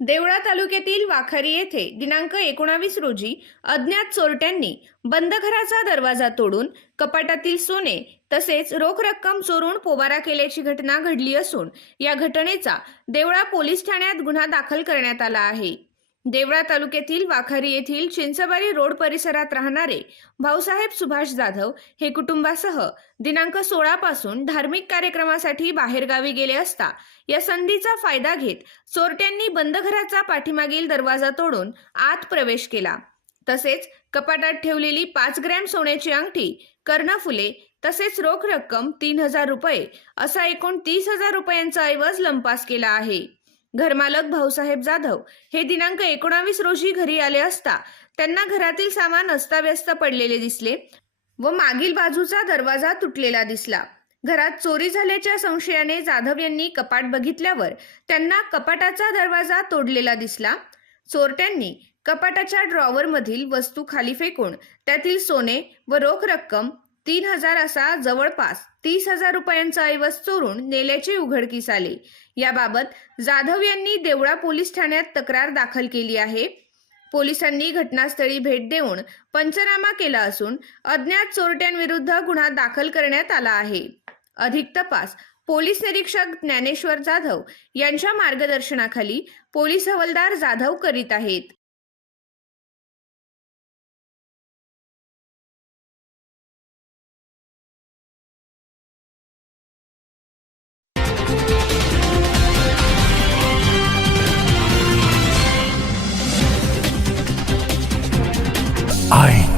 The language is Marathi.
देवळा तालुक्यातील वाखारी येथे दिनांक एकोणावीस रोजी अज्ञात चोरट्यांनी बंद घराचा दरवाजा तोडून कपाटातील सोने तसेच रोख रक्कम चोरून पोबारा केल्याची घटना घडली असून या घटनेचा देवळा पोलीस ठाण्यात गुन्हा दाखल करण्यात आला आहे. देवळा तालुक्यातील वाखारी येथील चिंचबारी रोड परिसरात राहणारे भाऊसाहेब सुभाष जाधव हे कुटुंबासह दिनांक सोळा पासून धार्मिक कार्यक्रमासाठी बाहेरगावी गेले असता या संधीचा फायदा घेत चोरट्यांनी बंद घराचा पाठीमागील दरवाजा तोडून आत प्रवेश केला. तसेच कपाटात ठेवलेली पाच ग्रॅम सोन्याची अंगठी कर्णफुले तसेच रोख रक्कम तीन हजार रुपये असा एकूण तीस हजार रुपयांचा ऐवज लंपास केला आहे. घरमालक भाऊसाहेब जाधव हे दिनांक एकोणावीस रोजी घरी आले असता त्यांना घरातील सामान अस्ताव्यस्त पडलेले दिसले व मागील बाजूचा दरवाजा तुटलेला दिसला. घरात चोरी झाल्याच्या संशयाने जाधव यांनी कपाट बघितल्यावर त्यांना कपाटाचा दरवाजा तोडलेला दिसला. चोरट्यांनी कपाटाच्या ड्रॉवरमधील वस्तू खाली फेकून त्यातील सोने व रोख रक्कम तीन हजार असा जवळपास तीस हजार रुपयांचा ऐवज चोरून नेल्याचे उघडकीस आले. याबाबत जाधव यांनी देवळा पोलीस ठाण्यात तक्रार दाखल केली आहे. पोलिसांनी घटनास्थळी भेट देऊन पंचनामा केला असून अज्ञात चोरट्यांविरुद्ध गुन्हा दाखल करण्यात आला आहे. अधिक तपास पोलीस निरीक्षक ज्ञानेश्वर जाधव यांच्या मार्गदर्शनाखाली पोलीस हवालदार जाधव करीत आहेत. I